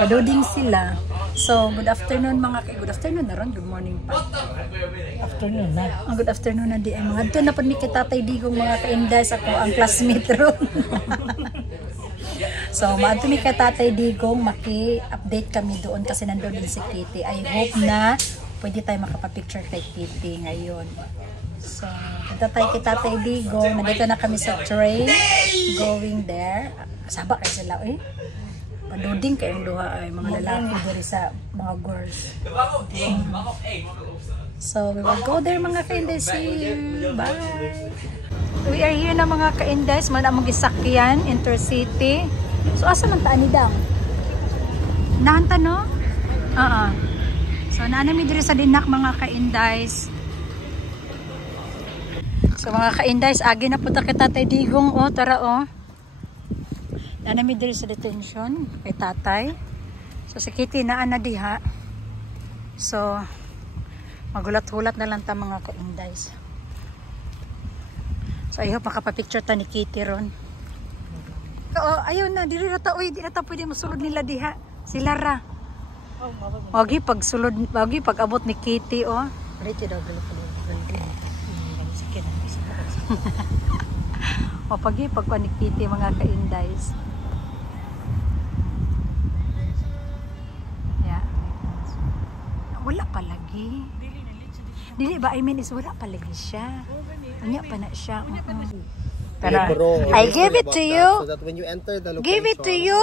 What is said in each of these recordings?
Paduding sila. So, good afternoon mga good afternoon na ron, good morning pa. Afternoon na. Good afternoon na di ay mga doon na mi kita tay digong mga ka-indays ako ang classmate ron. So, maadto mi kay Tatay Digong maki-update kami doon kasi nandoon din si Kitty. I hope na pwede tayo makapapicture kay Kitty ngayon. So, punta tayo kay Tatay Digong. Nandito na kami sa train going there. Kasaba kayo sila paduding kayong duha ay mga lalaki diri sa mga girls. So, we will go there mga ka-indays. See you. Bye! We are here na mga ka-indays. Man among gisakyan, Intercity. So, asa man taan ni Dang? Nahanta no? So, naanami diri sa Dinak mga ka-indays. So, mga ka-indays, agi na punta kay Tatay Digong. Tara naanami diri sa detention kay Tatay. So, si Kitty naan na diha. So, magulat-hulat na lang ta mga ka-indays. So, I hope makapapicture ta ni Kitty ron. Ayun na, di na ta pwede masulod nila diha. Sila ra. Wagi pag abot ni Kitty Ready daw pag ni Kitty mga ka-indays. Yeah. Wala pa lagi. Dili ba, I mean is wala pa lagi siya. Unya pa na siya. Tara. I give it to you. So that when you enter the location, give it to you.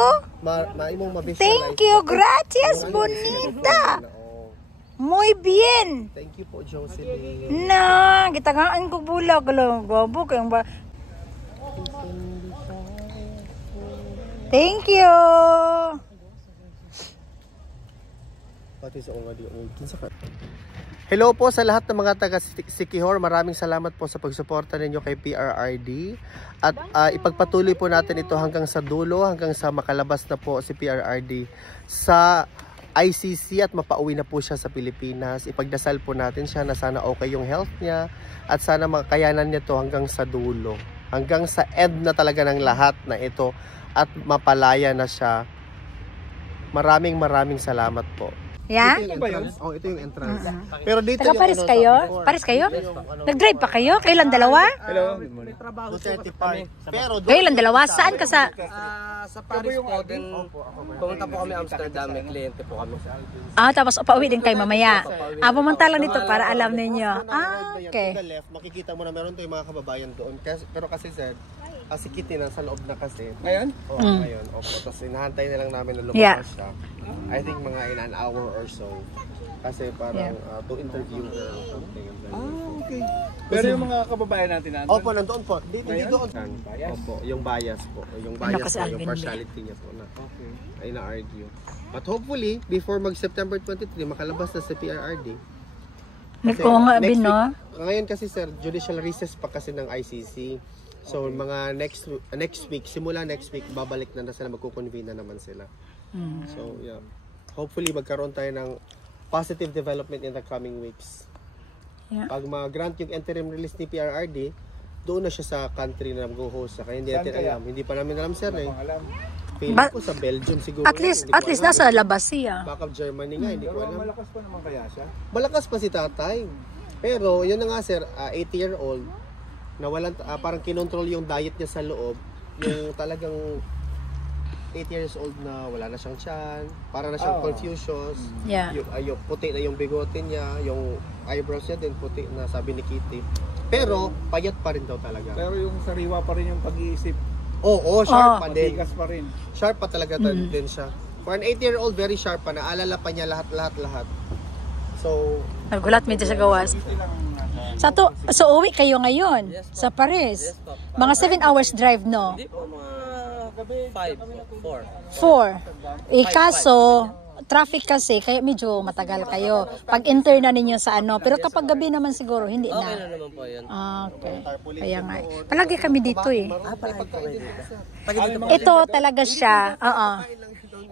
Thank you. Gracias, bonita. Muy bien. Thank you po, Jocelyn. Na, gitagaan ko bulag lang. Gabo kayong ba. Thank you. Pati sa already kinsa ka. Hello po sa lahat ng mga taga Siquijor. Maraming salamat po sa pagsuporta ninyo kay PRRD. At ipagpatuloy po natin ito hanggang sa dulo, hanggang sa makalabas na po si PRRD sa ICC at mapauwi na po siya sa Pilipinas. Ipagdasal po natin siya na sana okay yung health niya at sana makayanan niya to hanggang sa dulo. Hanggang sa end na talaga ng lahat na ito at mapalaya na siya. Maraming salamat po. Yeah? Ito yung entrance. Pero dito taga Paris kayo? Paris kayo? Nag-drive pa kayo? Kailan dalawa? Hello. May trabaho po. Pero kailan dalawa? Saan ka sa? Sa Paris po din. Pumunta po kami Amsterdam, may kliyente po kami. Tapos pauwi din kayo mamaya. Pumunta lang dito para alam ninyo. Okay. To the left, makikita mo na meron tayong mga kababayan doon. Pero kasi sir, si Kitty nasa loob na kasi. Ngayon? Ngayon. Tapos inahantay na lang namin na lumabas siya. I think mga in an hour or so. Kasi parang to interview her or something. Okay. Pero yung mga kababayan natin na Opo, nandoon po. Dito doon. Opo, yung bias po. Yung bias po, yung partiality niya po na. Okay. Ay na-argue. But hopefully, before mag-September 23, makalabas na sa PRRD. Ngayon kasi sir, judicial recess pa kasi ng ICC. So mga next week, simula next week, babalik na sila, magkukonvene na naman sila. So yeah, hopefully magkaroon tayo ng positive development in the coming weeks. Pag mag-grant yung interim release ni PRRD, doon na siya sa country na mag-host. Kaya hindi natin alam. Hindi pa namin alam sir Feeling ko sa Belgium siguro. At least nasa labas siya. Backup Germany nga, hindi ko alam. Malakas pa naman kaya siya? Malakas pa si tatay. Pero yun na nga sir, 80-year-old, na parang kinontrol yung diet niya sa loob. Yung talagang 8 years old na wala na siyang tiyan, para na siyang Confucius. Yung puti na yung bigote niya, yung eyebrows niya din puti na, sabi ni Kitty. Pero payat pa rin daw talaga. Pero yung sariwa pa rin yung pag-iisip. Oo, sharp pa din. Matigas pa rin. Sharp pa talaga din siya. For an 8-year-old, very sharp pa. Naalala pa niya lahat. So, nagulat medyo sa gawas. So uwi kayo ngayon sa Paris. Mga 7 hours drive, no? Hindi po, mga gabi, 4. Kaso, traffic kasi, kaya medyo matagal kayo. Pag enter na ninyo sa pero kapag gabi naman siguro, hindi na. Okay na naman po yan. Okay. Kaya nga. Palagi kami dito Ito talaga siya.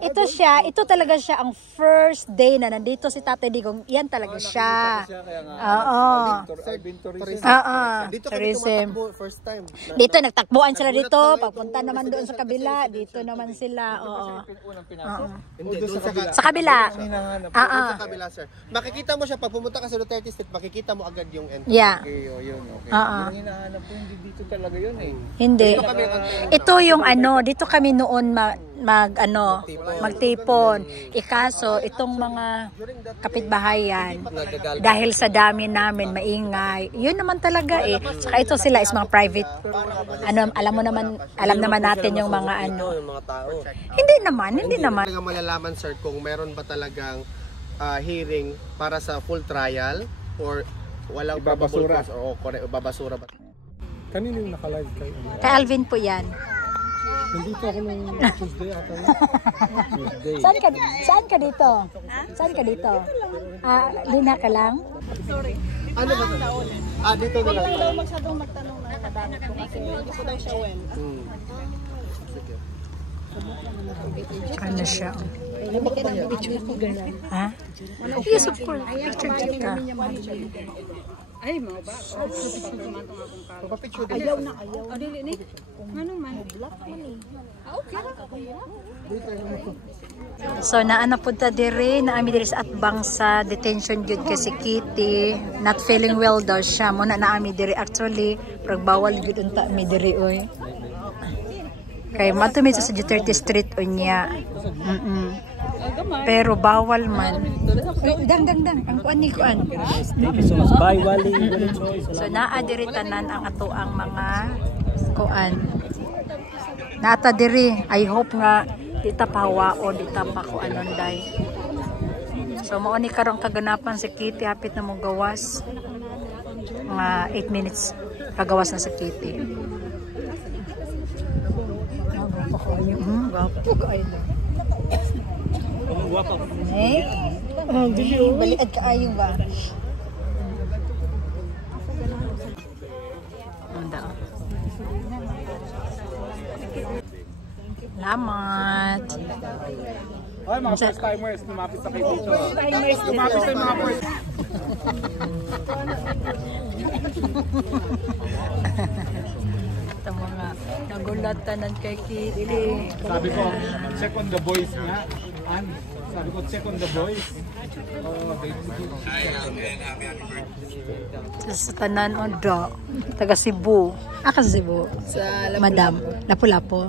ito talaga siya ang first day na nandito si Tatay Digong. Yan talaga siya. Oo. Oo. Dito kami Tourism. tumatakbo first time. Dito nagtakbuhan sila dito, pagpunta naman doon sa kabila, dito naman sila. Oo. Hindi, doon Sa kabila. Oo. sa kabila, sir. Makikita mo siya pag pumunta ka sa Duterte Street, makikita mo agad yung entrance. Yeah. Okay, yun, okay. Oo. Yung hinahanap ko, hindi dito talaga yun eh. Hindi. Ito yung dito kami noon magtipon. Ikaso, itong mga kapitbahayan, dahil sa dami namin, maingay. Yun naman talaga eh. Saka ito sila is mga private, alam naman natin yung mga Yung mga tao. Hindi naman. Talaga malalaman, sir, kung meron ba talagang hearing para sa full trial or walang probable cause o babasura ba? Kanino yung naka-live kayo? Kay Alvin po yan. Nandito ako nung Tuesday ata. Tuesday. Saan ka dito? Saan ka dito? Lina ka lang? Ano ba ito? Dito na lang. Daw masyadong magtanong na kadami ko kasi hindi ko daw siya well. Ano siya? Ha? Yes, of course. Picture kita. Ay, mo ba? Papapicture din. Ayaw na ayaw. O, dili ni. Ano man? Black man eh. Okay. So naana punta diri na ami diri sa atbang sa detention gyud kay si Kitty, not feeling well daw siya mo na ami diri actually pero bawal gyud unta mi diri oy. Kay matumi sa Duterte Street unya. Pero bawal man. Dang ang kuan ni kuan. So naa diri tanan ang ato ang mga kuan. Nata diri, I hope nga di ta pahawaon, di ta pa ko anon day. So mao ni karong kaganapan si Kitty, hapit na mo gawas. Mga 8 minutes pagawas na si Kitty. Gwapo kayo. Gwapo. Eh? Baliad ka ayo ba? Salamat. Ay, mga first timers, lumapit sa kayo dito. Lumapit sa mga first. Ito mga nagulatanan kay Kitty. Sabi ko, check on the boys nga. Sabi ko, check on the boys. Sa tanan odo, taga Cebu. Ka Cebu. Sa Madam, Lapu-Lapu.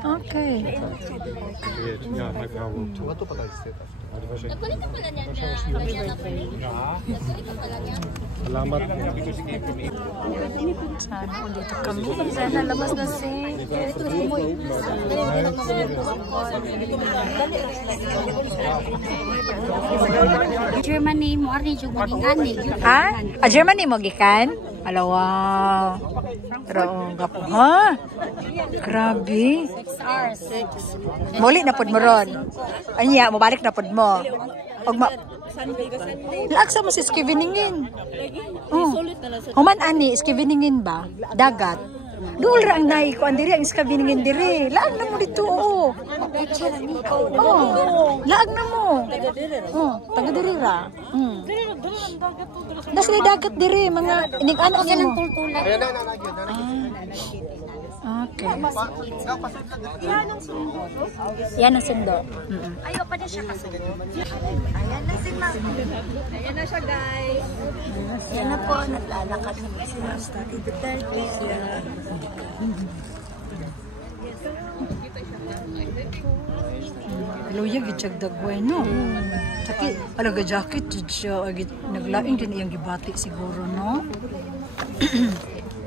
Okay. Salamat. Sana dito kami. Sana labas na si Germany mo ari jud maging ani. Ha? Germany mo gikan? Alawa. Pero gapo ha? Grabe. 6 hours. Muli na pod mo ron. Anya, mabalik na pod mo. Og Laaksa mo si Skiviningin. Human ani, Skiviningin ba? Dagat. Dool ra ang nai ko andiri ang Skiviningin diri. Laag na mo dito. Oo. Laag na mo. Taga diri ra. Nasa dagat diri mga inig-ana mo. Ayan na. Okay. Yan ang sundo. Ayaw pa niya siya kasunod. Ayan na si Ma'am. Ayan na siya, guys. Ayan na po, naglalakad na po si Master Duterte. Luya gitsag dagway no. Taki alaga jacket jud siya agit naglaing din iyang gibati siguro no.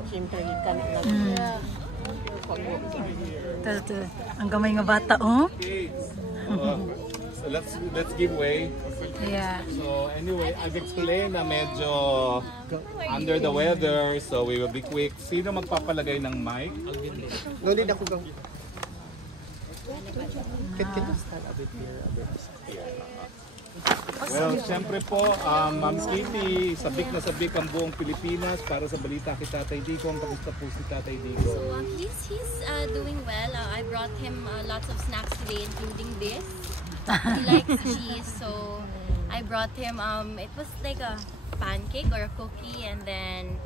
Siyempre, gikan na. Ang gamay nga bata oh. So let's give way. Yeah. So anyway, I've explained na medyo under the weather, so we will be quick. Sino magpapalagay ng mic? No need ako gang. Can you stand a bit here? Well, siyempre po, Ma'am Kitty, sabik na sabik ang buong Pilipinas para sa balita kay Tatay Digong. Kamusta po si Tatay Digong? So he's doing well. I brought him lots of snacks today, including this. He likes cheese, so I brought him. It was like a pancake or a cookie, and then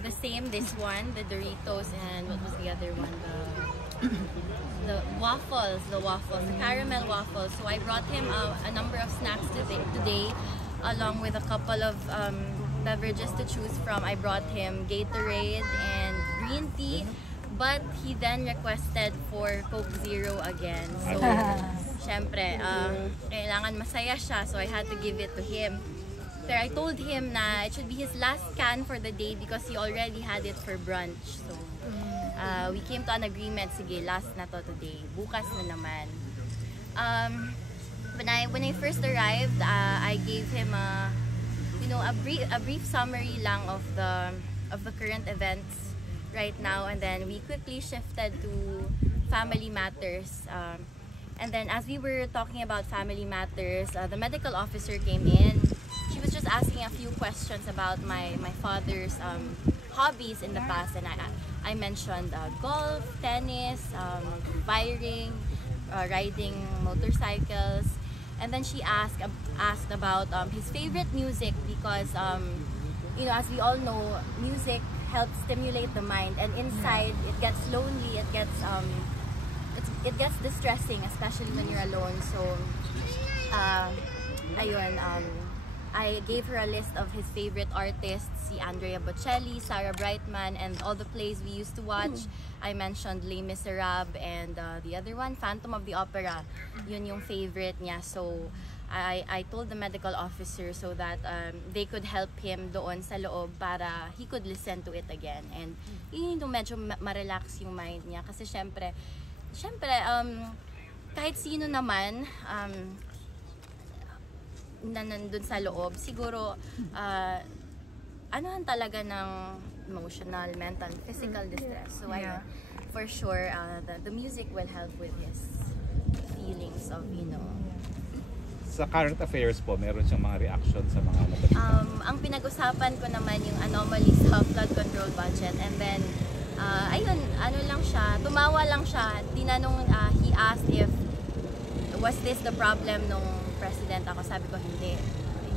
the same, this one, the Doritos, and what was the other one? The waffles, the caramel waffles. So I brought him a number of snacks today, along with a couple of beverages to choose from. I brought him Gatorade and green tea, but he then requested for Coke Zero again. So, syempre, kailangan masaya siya, so I had to give it to him. Pero I told him na it should be his last can for the day because he already had it for brunch. So, we came to an agreement, sige, last na to today. Bukas na naman. When I first arrived, I gave him a brief summary lang of the current events right now, and then we quickly shifted to family matters. And then as we were talking about family matters, the medical officer came in. She was just asking a few questions about my father's hobbies in the past, and I mentioned golf, tennis, wiring, riding motorcycles, and then she asked about his favorite music because as we all know, music helps stimulate the mind, and inside it gets lonely, it gets distressing, especially when you're alone. So I gave her a list of his favorite artists, si Andrea Bocelli, Sarah Brightman, and all the plays we used to watch. I mentioned Les Miserables and the other one, Phantom of the Opera. Yun yung favorite niya. So I told the medical officer so that they could help him doon sa loob para he could listen to it again. And yun yung medyo ma-relax yung mind niya. Kasi syempre, kahit sino naman, na nandun sa loob, siguro anuhan talaga ng emotional, mental, physical distress. So for sure, the music will help with his feelings of, Sa current affairs po, meron siyang mga reaction sa mga nabalita? Ang pinag-usapan ko naman yung anomalies sa flood control budget, and then tumawa lang siya, tinanong, he asked if was this the problem nung president ako. Sabi ko, hindi.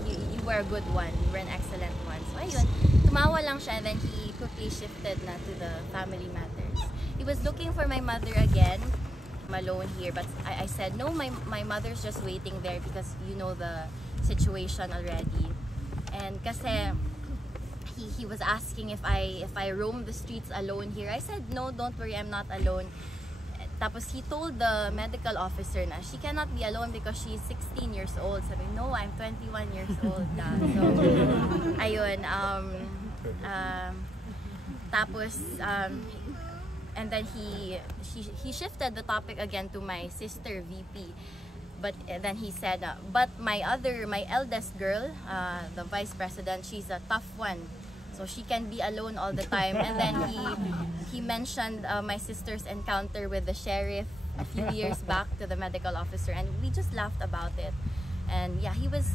You were a good one. You were an excellent one. So, ayun. Tumawa lang siya, and then he quickly shifted na to the family matters. He was looking for my mother again. I'm alone here, but I said, no, my mother's just waiting there because you know the situation already. And kasi he was asking if I roam the streets alone here. I said, no, don't worry, I'm not alone. Tapos he told the medical officer na she cannot be alone because she's 16 years old. Sabi, no, I'm 21 years old na. So, ayun. And then he shifted the topic again to my sister VP. But then he said, but my eldest girl, the vice president, she's a tough one. So she can be alone all the time. And then he mentioned my sister's encounter with the sheriff a few years back to the medical officer, and we just laughed about it. And yeah, he was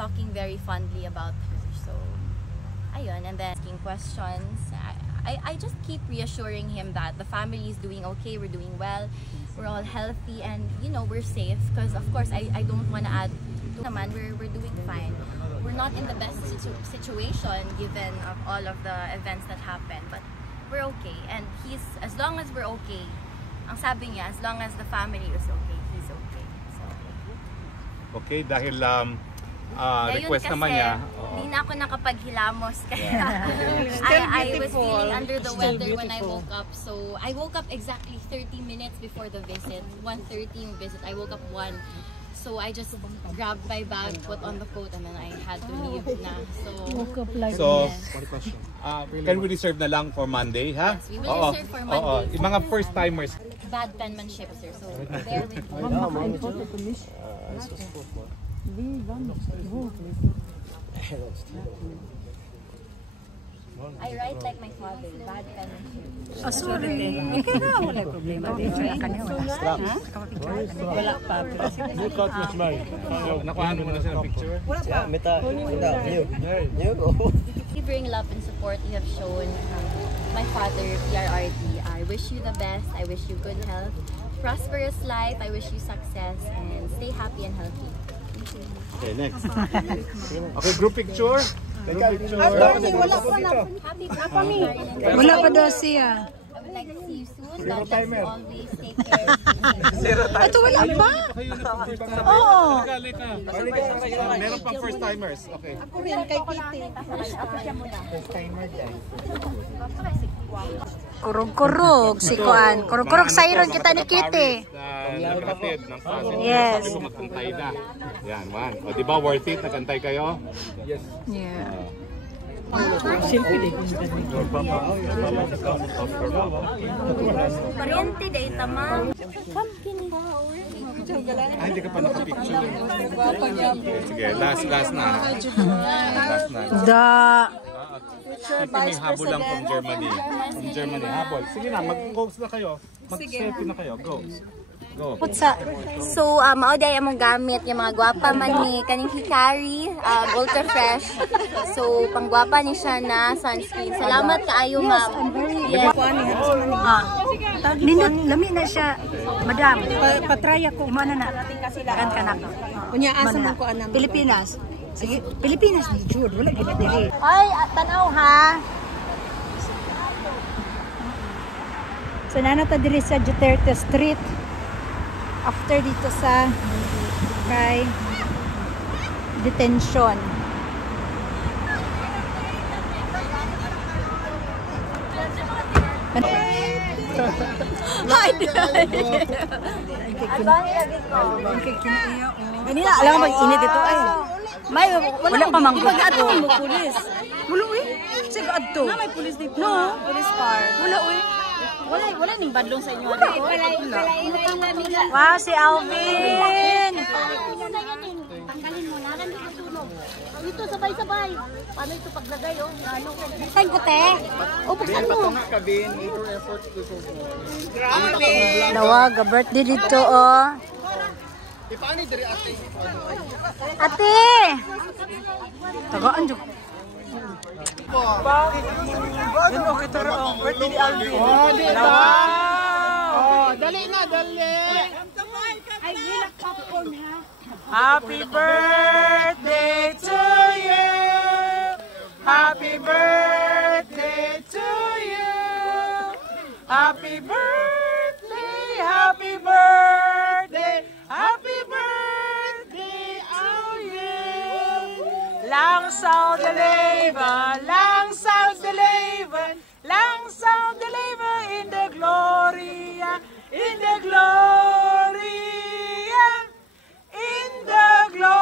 talking very fondly about her. So ayun, and then asking questions. I just keep reassuring him that the family is doing okay, we're doing well, we're all healthy, and we're safe. Because of course I don't want to add to naman, we're doing fine. We're not in the best situation given all of the events that happened, but we're okay. And as long as we're okay, ang sabi niya, as long as the family is okay, he's okay. So, okay, dahil request naman niya. Hindi na ako nakapaghilamos kaya I was feeling under the weather when I woke up. So I woke up exactly 30 minutes before the visit. 1:30 yung visit. I woke up 1. So I just grabbed my bag, put on the coat, and then I had to leave na. So, can we reserve na lang for Monday, ha? Yes, we will reserve for Monday. Yung mga first timers. Bad penmanship, sir. So bear with me. I write like my father, bad penmanship. Oh, sorry. Okay na, wala problema. Picture na kanya, wala. Wala pa. Nakuhaan mo na siya ng picture? You bring love and support you have shown my father, PRRD. I wish you the best. I wish you good health, prosperous life. I wish you success and stay happy and healthy. Okay, next. Okay, group picture. Group picture. Happy birthday. Wala pa daw siya. I would like to see you soon. God bless you always. Take care. Ito wala pa? Kayo na pang first timers. Oo. Halika. Meron pang first timers. Okay. Kurog-kurog si Kuan. Kurog-kurog sayron kita ni Kitty. Kapatid ng father. Yes. Sabi ko magkantay na. Yan, man. O, di ba worth it? Nagkantay kayo? Yes. Yeah. Pariente day tamang. Ay, hindi ka pa nakapicture. Sige, last na. Last na. May habol lang from Germany. From Germany, habol. Sige na, mag-goes na kayo. Mag-selfie na kayo. Go. Go. So, mauday among gamit yung mga gwapa man ni kaning Hikari, ultra fresh. So, panggwapa ni siya na sunscreen. Salamat kaayo, ma'am. Yes. Nindot, lami na siya. Madam, patraya ko. Imo na na. Kan kanak. Unya asa man ko anam. Pilipinas. Sige, Pilipinas ni Jude, wala gid dili. Ay, tanaw ha. So nanata diri sa Duterte Street. After dito sa kay detention. Hi, kanina, alam mo mag-init ito ay. May wala pa manggod ato mo pulis. Wala uy. Sige adto. Na may pulis dito. No, police car. Wala uy. Wala ning badlong sa inyo. Wow, si Alvin. Tanggalin mo na lang dito sunog. Ito sabay-sabay. Paano ito paglagay oh? Ano? Saan ko te? O buksan mo. Dawag, birthday dito oh. Ate! Tagaan dyan. Birthday ni Alvin. Oh, di ba? Oh, dali na, dali. Ay, gilak popcorn ha. Happy birthday to you. Happy birthday to you. Happy birthday, happy birthday, happy birthday to you. Lang zal de leven, lang zal de leven, lang zal de leven in de gloria, in de gloria, in de gloria.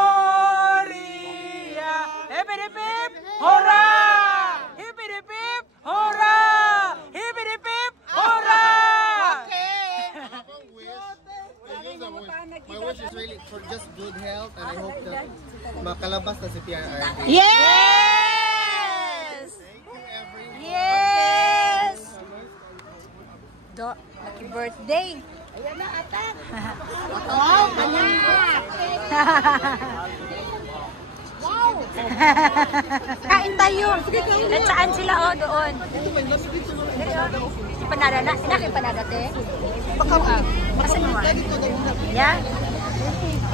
Hippity-pip, hurra! Hippity-pip, hurra! Hippity-pip, hurra! My wish is really for just good health and I hope that makalabas na si PRRD. Yes! Yes! Happy birthday! Ayan na, atan! Wow! Wow! Kain tayo! At saan sila o doon? Panada na? Inaki panada te? Kasi naman. Yeah?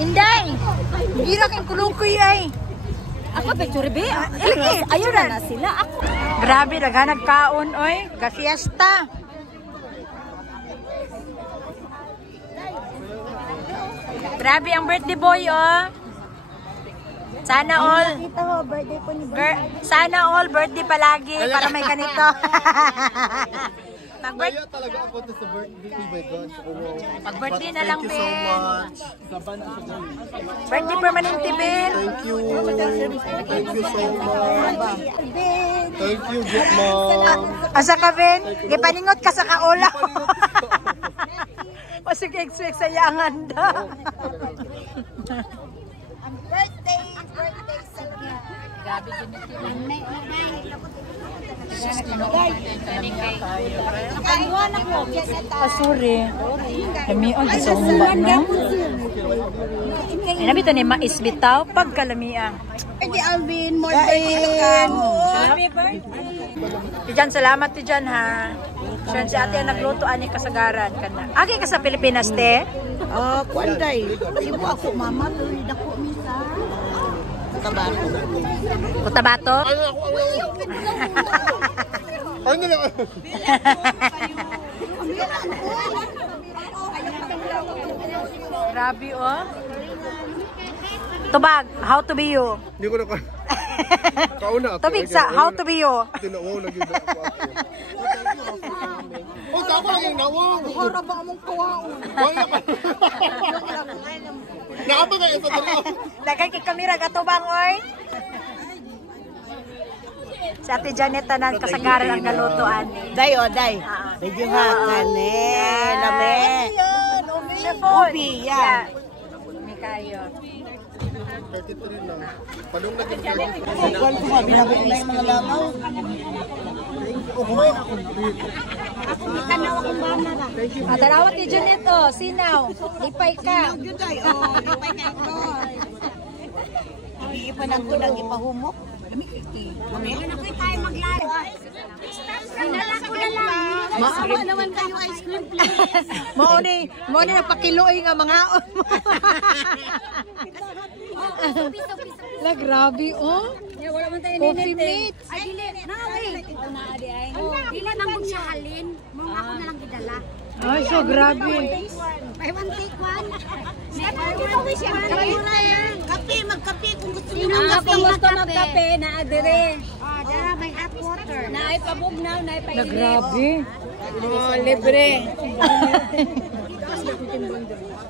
Inday! Hindi na kang kulukoy ay! Ako picture be? Ayun na sila. Ako. Grabe, naghanag kaon oy. Ka-fiesta. Grabe ang birthday boy oh. Sana all. Sana all birthday palagi para may ganito. Maya talaga ako to sa birthday, my God. Pag-birthday na lang, Ben. Birthday permanente, Ben. Thank you. Thank you so much. Thank you, good mom. Asa ka, Ben? Gipaningot ka sa kaula. Pasig-expect sa iyangan da. Birthday sa Pasuri. Kami sa umba no. Ay nabito ni mais bitaw pagkalamia. Di Alvin, more birthday ka. Happy birthday. Tijan, salamat Tijan ha. Siya si ate ang nagluto ani kasagaran kana. Agi ka sa Pilipinas te? Kuanday. Sibo ako mama, tuloy dako misa. Tabato. Cotabato? Ano na? Grabe oh. Tubag, how to be you? Hindi ko na kauna. Tubig sa how to be you. Tinawaw na gid ako. Oh, tako lang yung nawang. Hora ba among kawaon? Wala pa. Nakapa kayo sa dalawa. Dagay kay kamera katubang oy. Si Ate Janet tanan kasagaran ang galutoan. Day o, day. Medyo hakane. Lame. Ubi, yan. Ni kayo. 33 lang. Palong na gid. Kuwan ko binabulis mga lamaw. Atarawat ni Janet oh, sinaw. Lipay ka. Day o, lipay ka ako. Hindi pa nang kunang ipahumok. Maawa naman kayo ice cream please. Mao ni napakiluoy nga mga La grabe oh. Wala man tayo Coffee ninit. mates. Ay, dili. Naaway. Dili man kong siya halin. Mong ako na lang gidala. Ay, so grabe. Ay, one take one. Kape, magkape kung gusto niyo Sino ng nga kape. gusto magkape na adire? Dara, may hot water. Na ay pabugnaw, na ay La painit. grabe. Oh, libre.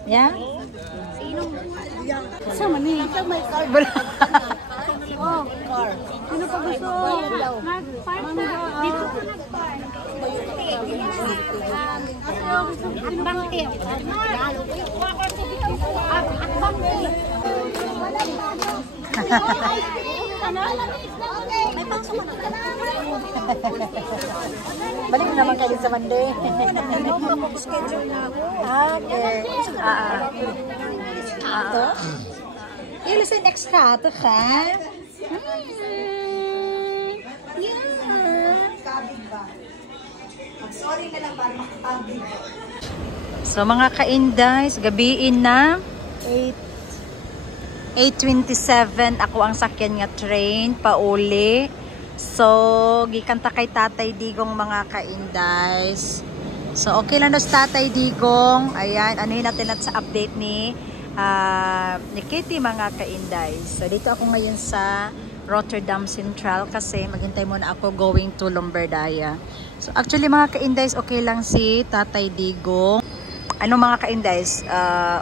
Yeah? Sama ni. May card. Oh, car. Sino pa gusto? Mag-park sa dito. Akbang tiyo. Akbang tiyo. May pasok na ka na. Balik na naman kayo sa Monday. Schedule na ako. Okay. You listen extra to ka? So mga ka-Indies, gabiin na 8:27 ako ang sakyan nga train pauli. So gikanta kay Tatay Digong mga ka-Indies. So okay lang no sa Tatay Digong. Ayan, anuhin natin sa update ni Kitty mga ka-Indies. So dito ako ngayon sa Rotterdam Central kasi maghintay muna ako going to Lombardaya. So actually mga ka-Indies, okay lang si Tatay Digong. Ano mga ka-Indies,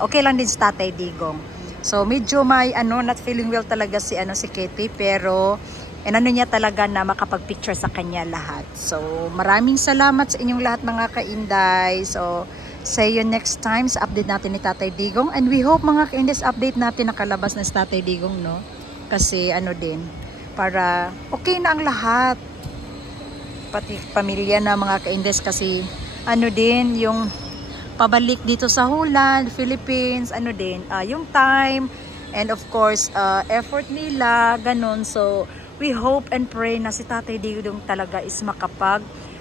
okay lang din si Tatay Digong. So medyo may not feeling well talaga si Kitty, pero ano niya talaga na makapag-picture sa kanya lahat. So maraming salamat sa inyong lahat mga ka-Indies. So see you next time sa update natin ni Tatay Digong, and we hope mga ka-Indies update natin nakalabas na si Tatay Digong, no? Kasi din para okay na ang lahat, pati pamilya na mga ka-Indies, kasi din yung pabalik dito sa Holland, Philippines, yung time and of course effort nila, ganun. So we hope and pray na si Tatay Digong talaga is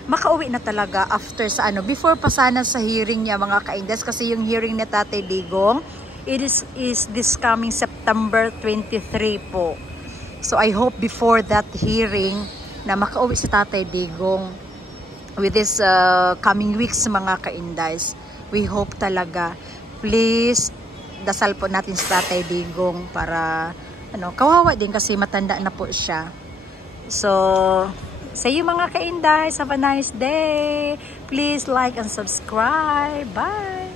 makauwi na talaga after sa before pa sana sa hearing niya mga ka-Indies, kasi yung hearing ni Tatay Digong is this coming September 23 po. So I hope before that hearing na makauwi si Tatay Digong with this coming weeks mga ka-Indies. We hope talaga. Please, dasal po natin si Tatay Digong para kawawa din kasi matanda na po siya. So, sa iyo mga ka-Indies, have a nice day. Please like and subscribe. Bye!